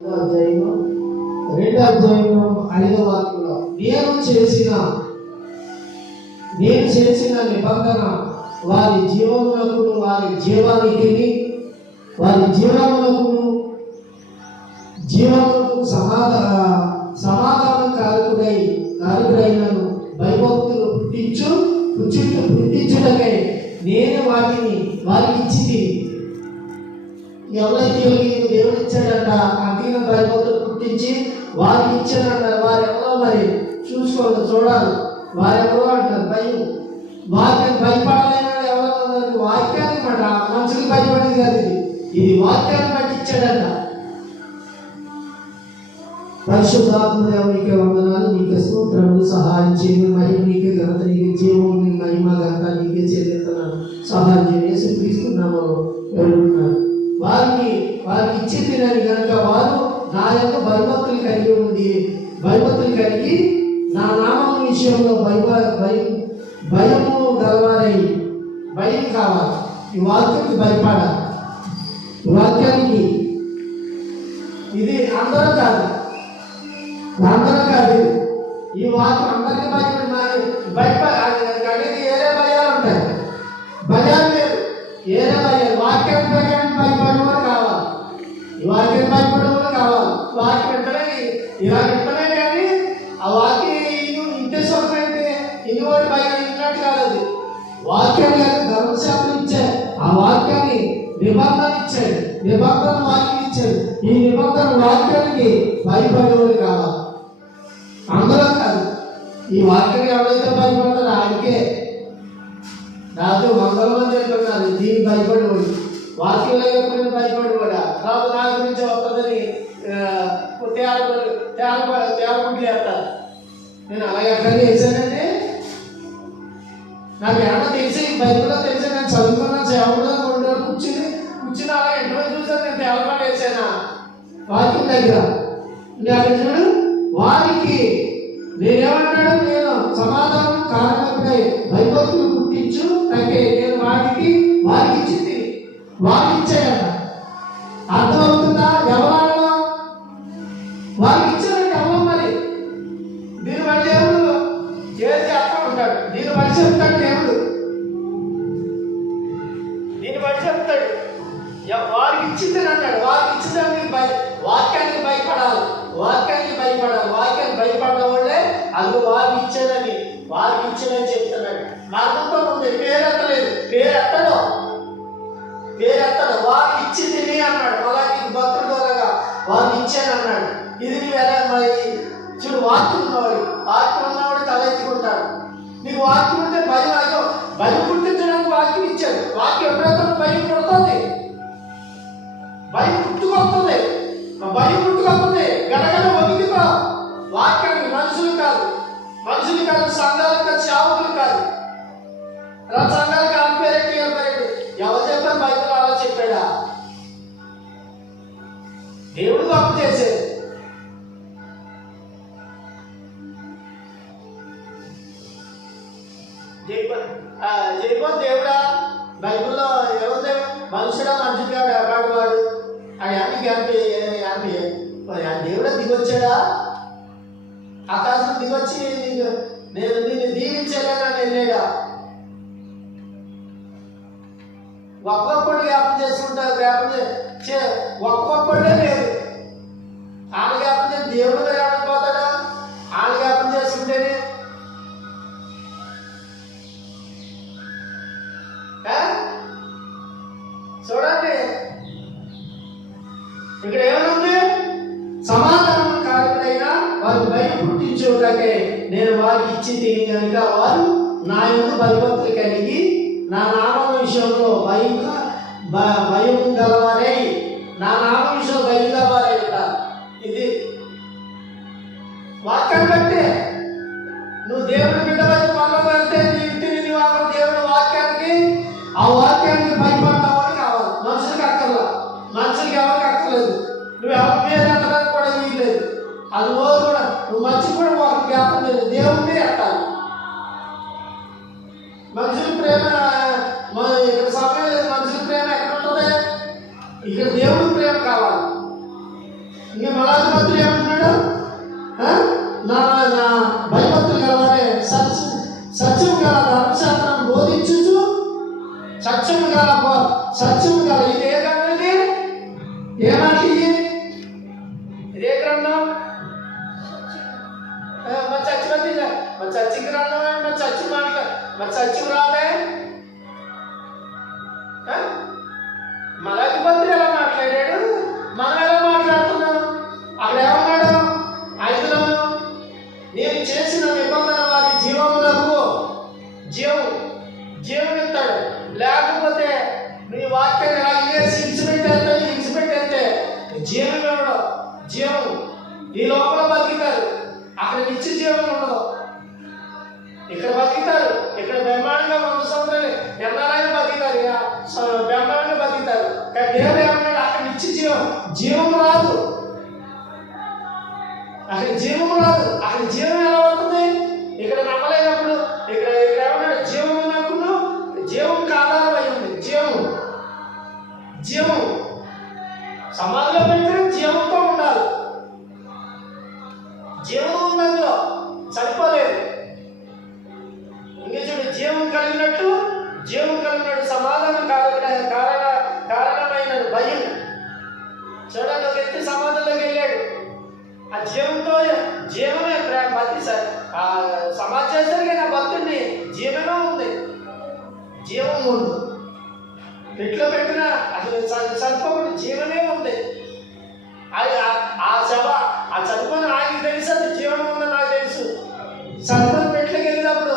అధ్యాయము 2వ అధ్యాయము 5వ వాక్యంలో నేను చేసిన నిబంధన వారి జీవములకు వారి జీవములకు సమాధానం కారకుడైనను భయభక్తులు పుట్టించుటకై నేను వారికి ఇచ్చింది. ఎవరైతే దేవుడు ఇచ్చాడంట అడిగిన భయభక్తులు పుట్టించి వారికి ఇచ్చాడంట. వారెవరో మరి చూడాలి. వారెవరో అంటారు వాక్యాన్ని భయపడలేని ఎవరో వాక్యాన్ని మాట మనుషులు భయపడేది కాదు. ఇది వాక్యాన్ని బట్టి ఇచ్చాడంట. పరిశుద్ధాత్మ నీకే వందనాలు, నీకే స్తోత్రములు, సహాయం చేయను, మహిమ నీకే, ఘనత నీకే, జీవం మహిమ ఘనత నీకే చెల్లిస్తున్నాను. సహాయం చేయని యేసుక్రీస్తున్నాము ఎవరున్నారు. వారికి ఇచ్చి తినని కనుక వారు నా యొక్క భయభక్తులు కలిగి నా నామం విషయంలో భయము గలవారై భయం కావాలి. ఈ వాక్యానికి భయపడాలి. ఈ వాక్యానికి ఇది అందరం కాదు. ఈ వాక్యం అందరికీ భయపడి ఏరే భయాలు ఉంటాయి. భయాలు లేదు, ఏరే భయాలు. వాక్యానికి భయపడడం కావాలి. ఈ వాక్యాన్ని భయపడడం కావాలి. వాక్యం వింటనే కానీ ఆ వాక్యం ఇంటే సొంతంటే ఇన్ని వాటి భయం ఇన్నట్టు కాదు. వాక్యాన్ని ధర్మశాస్త్రం ఇచ్చాడు. ఆ వాక్యాన్ని నిబంధన ఇచ్చాడు. నిబంధన వాక్యం ఇచ్చాడు. ఈ నిబంధన వాక్యానికి భయపడేవాడు కావాలి. అందరూ కాదు. ఈ వాక్యాన్ని ఎవరైతే భయపడతారో ఆయనకే. నాతో 100 మంది అంటున్నారు దీనికి భయపడేవాడు. వాక్యం లేకపోయినా భయపడేవాడా రాదు నా గురించి వస్తుందని తేలగుడ్లు వేస్తారు. నేను అలాగే అక్కడ వేసానంటే నాకు ఏమన్నా తెలిసి బైబిల్లో తెలిసి నేను చదువుకున్నా సేవకుడు 2 రోజులు కూర్చుని అలా ఎంతో చూసాను. నేను తేలపాటు వేసానా వాక్యం దగ్గర అక్కడ చూడు. వారికి నేనేమన్నాడు, నేను సమాధానం కారణమై భయభక్తులు పుట్టించు తగ్గే నేను వారికి ఇచ్చింది. వారికి ఇచ్చాయట. అర్థమవుతుందా? ఎవరన్నా వారికి ఇచ్చారంటే ఎవరు మరి? దీని బట్టి దేవుడు ఏది చేస్తా ఉంటాడు. దీని బట్టి చెప్తాడు దేవుడు. దీన్ని బట్టి చెప్తాడు వారికి ఇచ్చింది అంటాడు. వారికి ఇచ్చిందని వాక్యానికి భయపడాలి. వాక్యాన్ని భయపడడం వల్లే అది వారికి ఇచ్చేదని చెప్తున్నాడు. మరణంతో ఉంది. పేరెత్తలేదు. పేరెత్తడు. వారికి ఇచ్చింది అన్నాడు. అలాగే భక్తుల ద్వారాగా వారికి ఇచ్చాను అన్నాడు. ఇది నువ్వు ఎలా మరి చూడు. వాక్యం ఉన్నవాడు తల ఎత్తుకుంటాడు. నీకు వాక్యం ఉంటే భయం పుట్టించడానికి వాక్యం ఇచ్చాడు. వాక్యం ఎప్పుడైతే భయం పుడుతుంది, భయం పుట్టుకొస్తుంది. గడగడ వణికితో వాక్యానికి మనుషులు కాదు, సంఘాలకు కాదు, సేవకులు కాదు. సంఘాలకు ఆపేరేంటి ఎవరు చెప్పారు? బైబిల్ అలా చెప్పాడా? దేవుడు తప్పు చేసేది. దేవుడా బైబిల్లో ఎవరు మనుషుడా వాడు దేవుడా దిగొచ్చాడా? ఆకాశం దిగొచ్చి నేను నిన్ను దీవించలేనని వెళ్ళాడా? ఒక్కొక్కటి జ్ఞాపం చేసుకుంటారు. ఒక్కొక్కడే లేదు. ఆడ జ్ఞాపం చేసి దేవుడు ఏమైపోతాడా? ఆడ జ్ఞాపం చేసుకుంటేనే చూడండి. ఇక్కడ ఏమనుంది? సమాధానం కారణమైనా వారు భయం పుట్టించుటకే నేను వారికి ఇచ్చి తిని కనుక వారు నా యొక్క భయభక్తులు కలిగి నా నామం విషయంలో భయం గలవారై ఉంటారు. ఇది వాక్యాన్ని బట్టే నువ్వు దేవుని బిడ్డ వచ్చి పనులు పెడితే నీ ఇంటిని దేవుని వాక్యానికి ఆ వాక్యానికి భయపడతావని కావాలి. మనుషులకి ఎవరికి అక్కర్లేదు. నువ్వు ఎవరి పేరు ఎత్తడానికి కూడా వీల్లేదు. అది కూడా నువ్వు మంచి కూడా ఒక జ్ఞాపకం లేదు. దేవుని ఎత్తాలి. మనుషుల ప్రేమ ఇక్కడ సమయం లేదు. మనుషుల ప్రేమ ఎక్కడ ఉంటుంది? ఇక్కడ దేవుడి ప్రేమ కావాలి. ఇంకా మలాకి భక్తులు ఏమంటున్నాడు? నా నా భయభక్తులు గలవారే సత్యము గల ధర్మశాస్త్రం బోధించుచు సత్యము గల ఇదే గ్రంథం, ఏమంటే ఇదే గ్రంథం మరి చచ్చిపోతే మరి చచ్చి గ్రంథం మరి చచ్చి మాట్లా మరి చచ్చి రాదే. మలాకి భక్తులు ఎలా మాట్లాడాడు, మనం ఎలా మాట్లాడుతున్నాం? అక్కడ ఏమన్నాడు? 5లో నేను చేసిన నిబంధన వారి జీవములకు జీవం ఇస్తాడు. లేకపోతే నీ వాక్యాన్ని ఇలా ఇన్సిపెట్టేస్తే జీవం ఇవ్వడం. జీవం ఈ లోపల బతికితారు, అక్కడ నిత్య జీవం ఉండదు. ఇక్కడ బతికితారు, ఇక్కడ బ్రహ్మాండంగా 100 సంవత్సరాలు ఎన్నారైనా బతికితారు, బ్రహ్మాండంగా బతికితారు. కానీ దేవుడు ఏమన్నాడు? అక్కడ నిత్య జీవం రాదు. అక్కడ జీవం రాదు. అక్కడ జీవం ఎలా అవుతుంది? ఇక్కడ నమ్మలేనప్పుడు ఇక్కడ ఏమన్నాడు? జీవం ఉన్నప్పుడు జీవంకి ఆధారం అయి ఉంది. జీవం సమాధిలో పెడితే జీవంతో ఉండాలి. జీవం ఉన్నందులో సరిపోలేదు. ఇంకా చూడు, జీవం కలిగినట్టు సమాధానం కారణమైన భయం. చూడండి, ఒక వ్యక్తి సమాధంలోకి వెళ్ళాడు. ఆ జీవంతో జీవమే బతి సమాధి చేస్తారు కానీ ఆ భక్తుడిని జీవమే ఉంది. జీవం ఉంది, పెట్లో పెట్టిన అసలు సరిపోకుండా జీవమే ఉంది. ఆ చనిపోయిన ఆయనకి తెలుసు అది జీవనం ఉందని నాకు తెలుసు. చనిపోయిన పెట్లోకి వెళ్ళినప్పుడు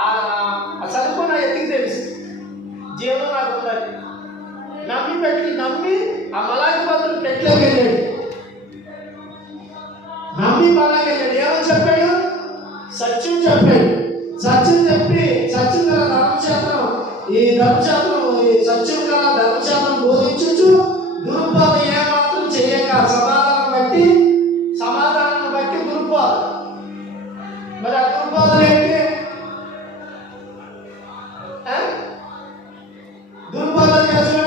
ఆ చనిపోయిన ఎత్తికి తెలుసు జీవనం నాకు ఉందని. నమ్మి ఆ మలాకి భక్తుడు పెట్లోకి వెళ్ళాడు. నమ్మి మలాకి వెళ్ళాడు. ఏమని చెప్పాడు? సత్యం చెప్పాడు. సత్యం చెప్పి సత్యం గల ధర్మశాస్త్రం సత్యం గల ధర్మశాస్త్రం బోధించుచు దురుపాద ఏమాత్రం చేయక సమాధానం బట్టి దురుపాద. మరి ఆ దురుపాదలు ఏంటి? దురుపాదలు చేసుకుని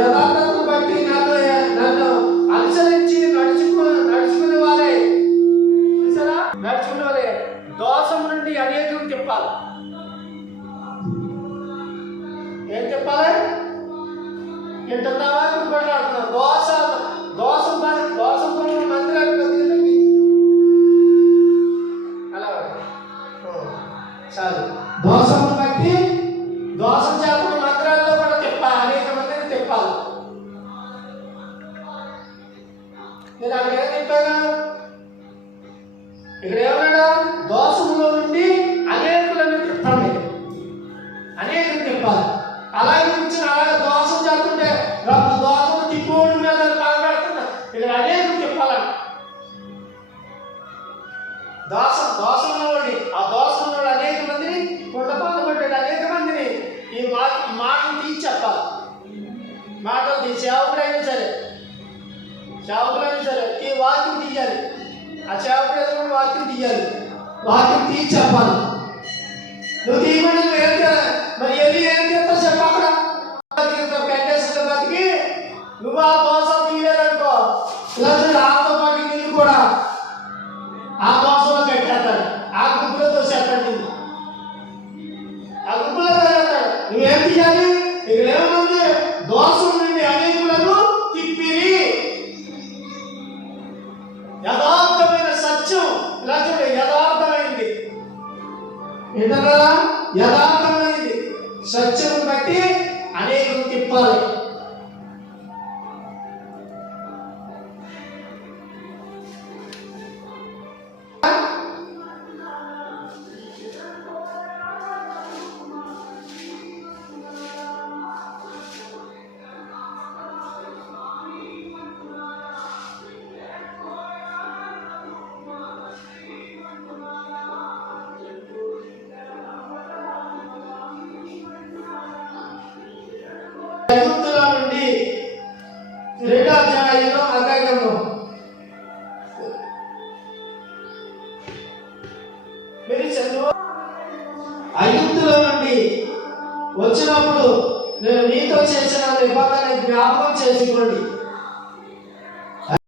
యథార్థతను బట్టి నన్ను అనుసరించి నడుచుకునే వారే దోషం నుండి అనేకం చెప్పాలి. ఏం చెప్పాలి? వింటున్నావా? మాట్లాడుతున్నావు. దోషంతో మందిరానికి బతికి అలా చాలు. దోషం బట్టి దోషం చేస్తున్న మందిరాల్లో కూడా చెప్పాలి, అనేక మందిని చెప్పాలి. నేను అక్కడ ఏం చెప్పాను? ఇక్కడ ఏమన్నాడు? దోషంలో నుండి అనేకులను తిప్పండి, అనేకం తిప్పాలి. అలాగే దోషం చేస్తుంటే దోషం తిప్పోడి మీద బాధపడుతున్నా. ఇక్కడ అనేకం తిప్పాలని దోషంలో ఆ దోషంలో అనేక మందిని బాధపడ్డాడు. అనేక మందిని ఈ మాటలు తీసి చెప్పాలి. మాటలు తీసి సేవకుడైనా సరే ఈ వాక్యం తీయాలి. ఆ సేవకుడు ఏదో వాక్యం తీయాలి. వాక్యం తీసి చెప్పాలి. నువ్వు తీయమని మరి వెళ్ళి ఏం చేస్తావు చెప్పాక కంటెస్ట్ బతికి నువ్వు ఆ దోషం తీయలేదనుకో, ఆతో పాటు నిన్ను కూడా ఆ దోషంలో కట్టేస్తాడు. ఆ గుంపులో తోసేస్తాడు. నిన్ను ఆ గుంపులో తోసేస్తాడు. నువ్వేం తీయాలి? ఇక్కడ ఏమన్నా దోషం నుండి అనేకులను తిప్పిరి. యథార్థమైన సత్యం ఇలా చూడండి, యథార్థమైంది ఏంటన్నా? యథార్థమైంది సత్యం బట్టి అనేకం తిప్పాలి. ఐగుప్తులో ఐగుప్తులో నుండి వచ్చినప్పుడు నేను మీతో చేసిన నిబంధన జ్ఞాపకం చేసుకోండి.